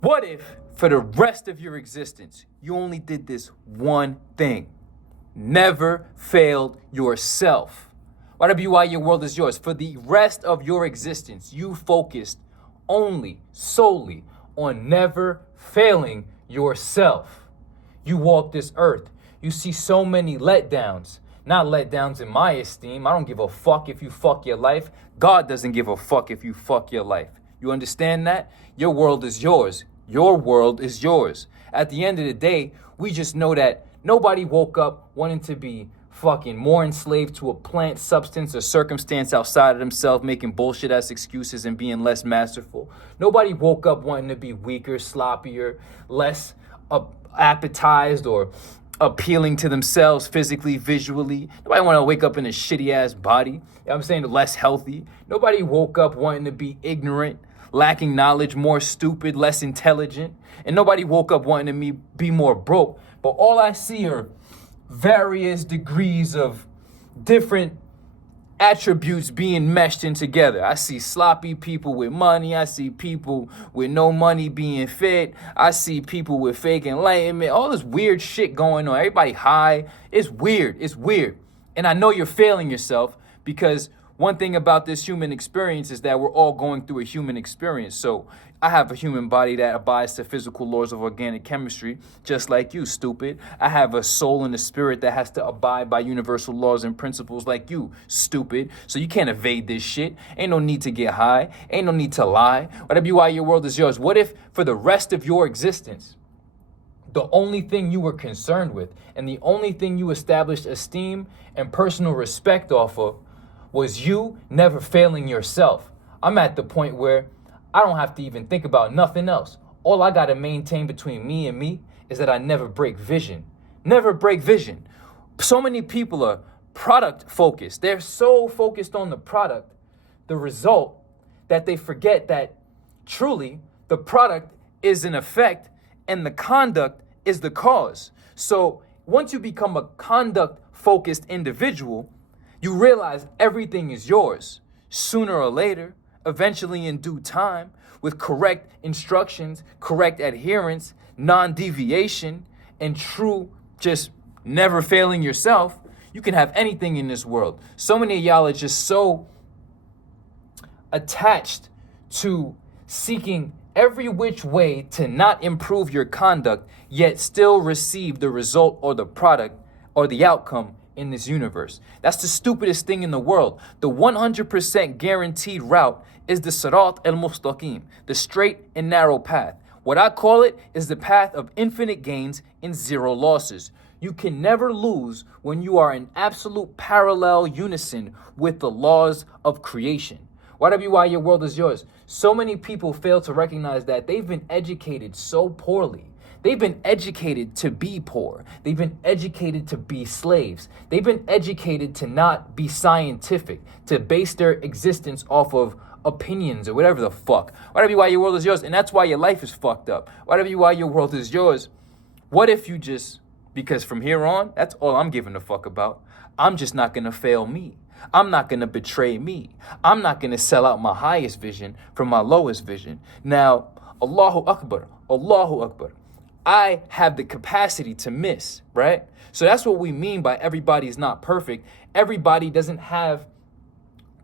What if for the rest of your existence, you only did this one thing? Never failed yourself. Why your world is yours. For the rest of your existence, you focused solely on never failing yourself. You walk this earth. You see so many letdowns. Not letdowns in my esteem. I don't give a fuck if you fuck your life. God doesn't give a fuck if you fuck your life. You understand that? Your world is yours. Your world is yours. At the end of the day, we just know that nobody woke up wanting to be fucking more enslaved to a plant, substance, or circumstance outside of themselves, making bullshit as excuses and being less masterful. Nobody woke up wanting to be weaker, sloppier, less appetized, or appealing to themselves physically, visually. Nobody want to wake up in a shitty ass body. You know what I'm saying? Less healthy. Nobody woke up wanting to be ignorant, lacking knowledge, more stupid, less intelligent. And nobody woke up wanting to be more broke. But all I see are various degrees of different attributes being meshed in together. I see sloppy people with money. I see people with no money being fit. I see people with fake enlightenment. All this weird shit going on. Everybody high. It's weird. It's weird. And I know you're failing yourself, because one thing about this human experience is that we're all going through a human experience. So I have a human body that abides to physical laws of organic chemistry, just like you, stupid. I have a soul and a spirit that has to abide by universal laws and principles like you, stupid. So you can't evade this shit. Ain't no need to get high. Ain't no need to lie. Why your world is yours. What if for the rest of your existence, the only thing you were concerned with and the only thing you established esteem and personal respect off of was you never failing yourself? I'm at the point where I don't have to even think about nothing else. All I got to maintain between me and me is that I never break vision. Never break vision. So many people are product focused. They're so focused on the product, the result, that they forget that truly the product is an effect and the conduct is the cause. So once you become a conduct focused individual, you realize everything is yours. Sooner or later, eventually in due time, with correct instructions, correct adherence, non-deviation, and true just never failing yourself, you can have anything in this world. So many of y'all are just so attached to seeking every which way to not improve your conduct, yet still receive the result or the product or the outcome in this universe. That's the stupidest thing in the world. The 100% guaranteed route is the 𝙎𝙃 the straight and narrow path. What I call it is the path of infinite gains and zero losses. You can never lose when you are in absolute parallel unison with the laws of creation. Why your world is yours. So many people fail to recognize that they've been educated so poorly. They've been educated to be poor. They've been educated to be slaves. They've been educated to not be scientific, to base their existence off of opinions or whatever the fuck. Why your world is yours. And that's why your life is fucked up. Why your world is yours. What if you just, because from here on, that's all I'm giving a fuck about. I'm just not going to fail me. I'm not going to betray me. I'm not going to sell out my highest vision for my lowest vision. Now, Allahu Akbar, Allahu Akbar. I have the capacity to miss, right? So that's what we mean by everybody's not perfect. Everybody doesn't have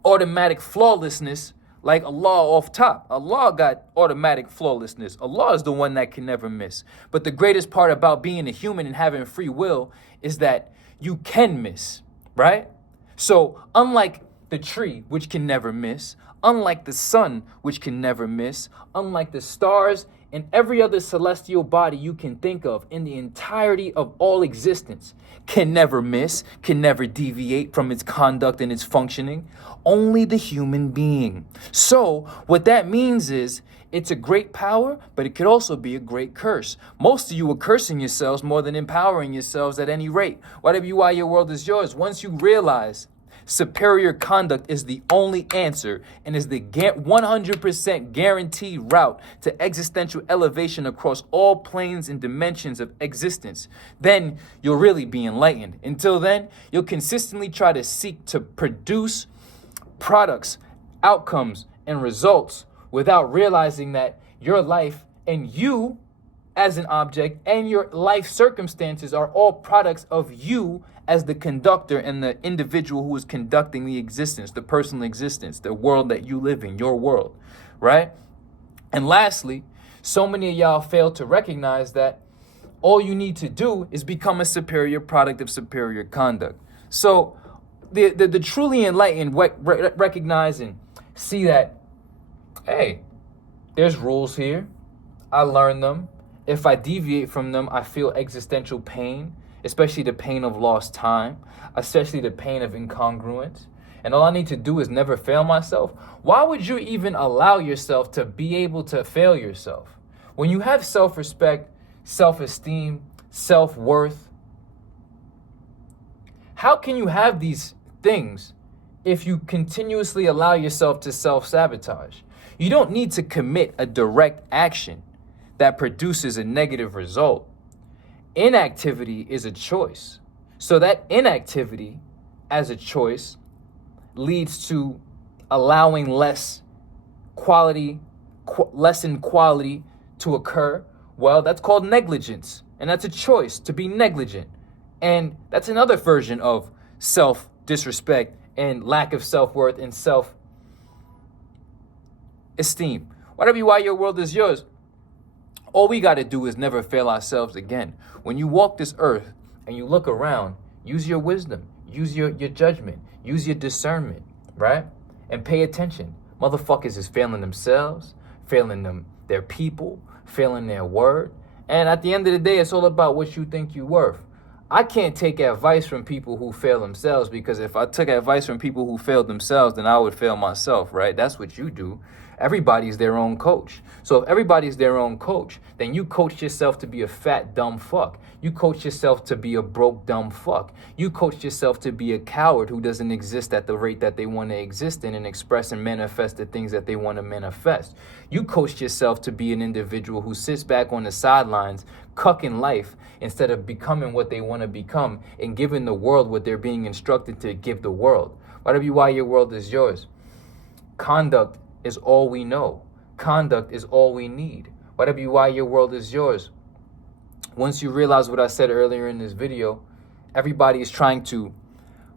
automatic flawlessness like Allah off top. Allah got automatic flawlessness. Allah is the one that can never miss. But the greatest part about being a human and having free will is that you can miss, right? So unlike the tree, which can never miss, unlike the sun, which can never miss, unlike the stars and every other celestial body you can think of in the entirety of all existence, can never miss, can never deviate from its conduct and its functioning, only the human being. So what that means is it's a great power, but it could also be a great curse. Most of you are cursing yourselves more than empowering yourselves at any rate. Why your world is yours. Once you realize superior conduct is the only answer and is the 100% guaranteed route to existential elevation across all planes and dimensions of existence, then you'll really be enlightened. Until then, you'll consistently try to seek to produce products, outcomes, and results without realizing that your life And you, as an object, and your life circumstances are all products of you as the conductor and the individual who is conducting the existence, the personal existence, the world that you live in, your world, right? And lastly, so many of y'all fail to recognize that all you need to do is become a superior product of superior conduct. So the truly enlightened recognize and see that, hey, there's rules here. I learned them. If I deviate from them, I feel existential pain, especially the pain of lost time, especially the pain of incongruence. And all I need to do is never fail myself. Why would you even allow yourself to be able to fail yourself? When you have self-respect, self-esteem, self-worth, how can you have these things if you continuously allow yourself to self-sabotage? You don't need to commit a direct action that produces a negative result. Inactivity is a choice. So that inactivity as a choice leads to allowing lessened quality to occur. Well, that's called negligence. And that's a choice, to be negligent. And that's another version of self-disrespect and lack of self-worth and self-esteem. Whatever you are, your world is yours. All we got to do is never fail ourselves again. When you walk this earth and you look around, use your wisdom, use your judgment, use your discernment, right? And pay attention. Motherfuckers is failing themselves, failing their people, failing their word. And at the end of the day, it's all about what you think you're worth. I can't take advice from people who fail themselves, because if I took advice from people who failed themselves, then I would fail myself, right? That's what you do. Everybody's their own coach. So if everybody's their own coach, then you coach yourself to be a fat, dumb fuck. You coach yourself to be a broke, dumb fuck. You coach yourself to be a coward who doesn't exist at the rate that they want to exist in and express and manifest the things that they want to manifest. You coach yourself to be an individual who sits back on the sidelines, cucking life, instead of becoming what they want to become and giving the world what they're being instructed to give the world. Whatever you are, your world is yours. Conduct is all we know. Conduct is all we need. Whatever you are, your world is yours. Once you realize what I said earlier in this video, everybody is trying to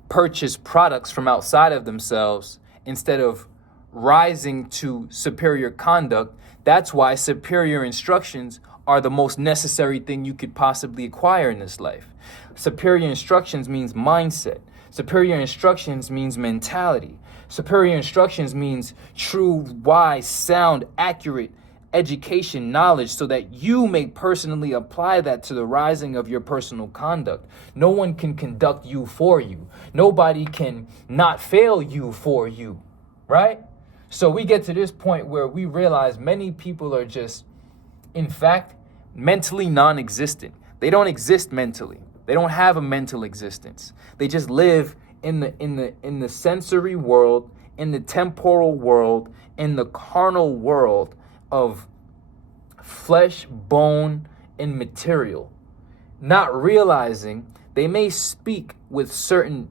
purchase products from outside of themselves instead of rising to superior conduct. That's why superior instructions are the most necessary thing you could possibly acquire in this life. Superior instructions means mindset. Superior instructions means mentality. Superior instructions means true, wise, sound, accurate education, knowledge, so that you may personally apply that to the rising of your personal conduct. No one can conduct you for you. Nobody can not fail you for you, right? So we get to this point where we realize many people are just, in fact, mentally non-existent. They don't exist mentally. They don't have a mental existence. They just live in the sensory world, in the temporal world, in the carnal world of flesh, bone, and material. Not realizing they may speak with certain,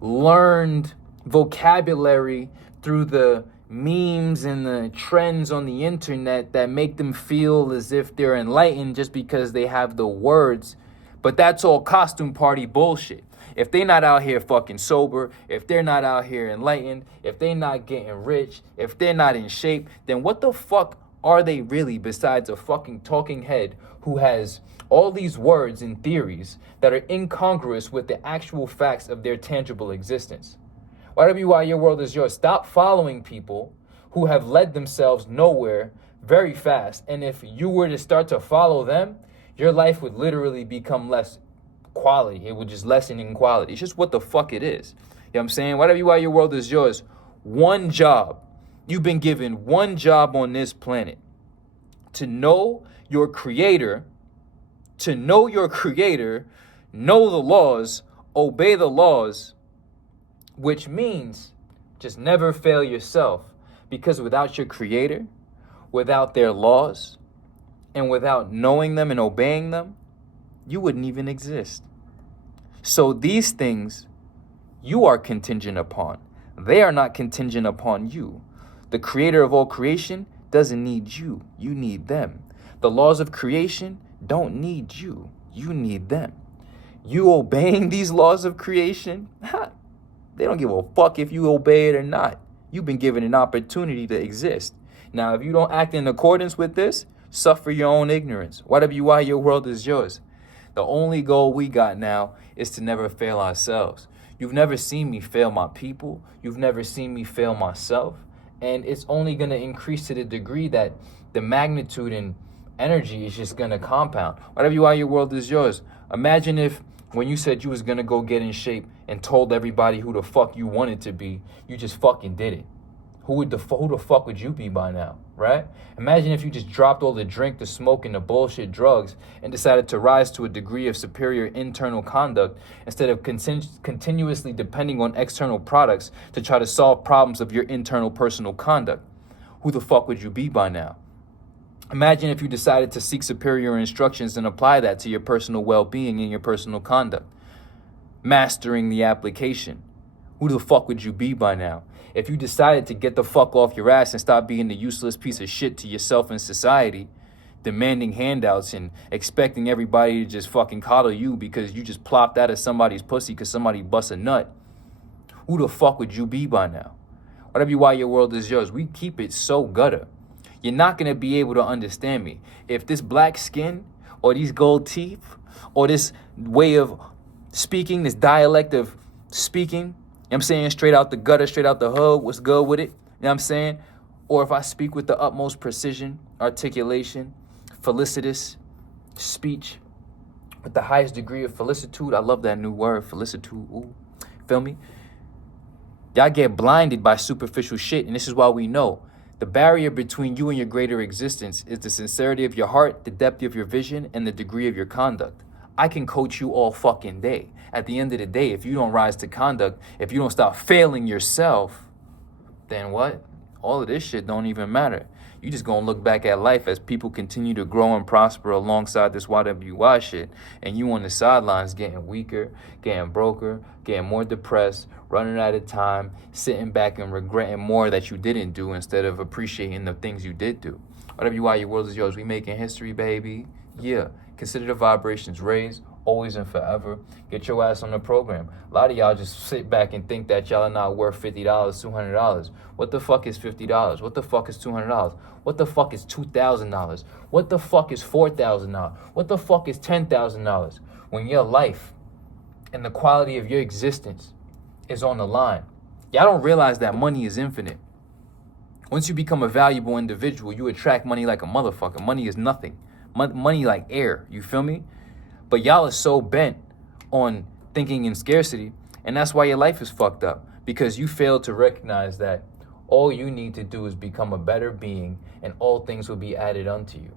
learned vocabulary through the memes and the trends on the internet that make them feel as if they're enlightened just because they have the words. But that's all costume party bullshit. If they're not out here fucking sober, if they're not out here enlightened, if they're not getting rich, if they're not in shape, then what the fuck are they really besides a fucking talking head who has all these words and theories that are incongruous with the actual facts of their tangible existence? Whatever you are, your world is yours. Stop following people who have led themselves nowhere very fast. And if you were to start to follow them, your life would literally become less quality. It would just lessen in quality. It's just what the fuck it is. You know what I'm saying? Whatever you are, your world is yours. One job. You've been given one job on this planet. To know your creator, know the laws, obey the laws, which means just never fail yourself. Because without your creator, without their laws, and without knowing them and obeying them, you wouldn't even exist. So these things you are contingent upon. They are not contingent upon you. The creator of all creation doesn't need you. You need them. The laws of creation don't need you. You need them. You obeying these laws of creation, they don't give a fuck if you obey it or not. You've been given an opportunity to exist. Now, if you don't act in accordance with this, suffer your own ignorance. 𝙎𝙬𝙀𝙊, your world is yours. The only goal we got now is to never fail ourselves. You've never seen me fail my people. You've never seen me fail myself. And it's only going to increase to the degree that the magnitude and energy is just going to compound. 𝙎𝙬𝙀, your world is yours. Imagine if when you said you was going to go get in shape and told everybody who the fuck you wanted to be, you just fucking did it. Who the fuck would you be by now, right? Imagine if you just dropped all the drink, the smoke, and the bullshit drugs and decided to rise to a degree of superior internal conduct instead of continuously depending on external products to try to solve problems of your internal personal conduct. Who the fuck would you be by now? Imagine if you decided to seek superior instructions and apply that to your personal well-being and your personal conduct. Mastering the application. Who the fuck would you be by now? If you decided to get the fuck off your ass and stop being the useless piece of shit to yourself and society, demanding handouts and expecting everybody to just fucking coddle you because you just plopped out of somebody's pussy because somebody bust a nut, who the fuck would you be by now? 𝙎𝙬𝙀, your world is yours. We keep it so gutter. You're not going to be able to understand me. If this black skin or these gold teeth or this way of speaking, this dialect of speaking, I'm saying, straight out the gutter, straight out the hood, what's good with it? You know what I'm saying? Or if I speak with the utmost precision, articulation, felicitous speech, with the highest degree of felicitude. I love that new word, felicitude. Ooh, feel me? Y'all get blinded by superficial shit, and this is why we know. The barrier between you and your greater existence is the sincerity of your heart, the depth of your vision, and the degree of your conduct. I can coach you all fucking day. At the end of the day, if you don't rise to conduct, if you don't stop failing yourself, then what? All of this shit don't even matter. You just gonna look back at life as people continue to grow and prosper alongside this YWY shit, and you on the sidelines getting weaker, getting broker, getting more depressed, running out of time, sitting back and regretting more that you didn't do instead of appreciating the things you did do. 𝙎𝙬𝙀, your world is yours. We making history, baby. Yeah. Consider the vibrations raised, always and forever. Get your ass on the program. A lot of y'all just sit back and think that y'all are not worth $50, $200. What the fuck is $50? What the fuck is $200? What the fuck is $2,000? What the fuck is $4,000? What the fuck is $10,000? When your life and the quality of your existence is on the line. Y'all don't realize that money is infinite. Once you become a valuable individual, you attract money like a motherfucker. Money is nothing. Money like air, you feel me? But y'all are so bent on thinking in scarcity, and that's why your life is fucked up, because you fail to recognize that all you need to do is become a better being, and all things will be added unto you.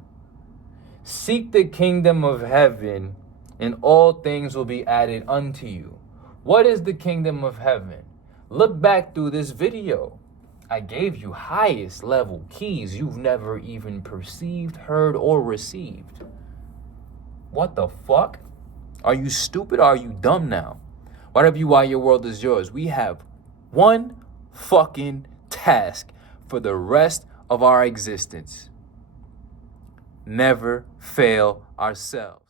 Seek the kingdom of heaven, and all things will be added unto you. What is the kingdom of heaven? Look back through this video. I gave you highest level keys you've never even perceived, heard, or received. What the fuck? Are you stupid or are you dumb now? 𝙎𝙬𝙀, your world is yours. We have one fucking task for the rest of our existence. Never fail ourselves.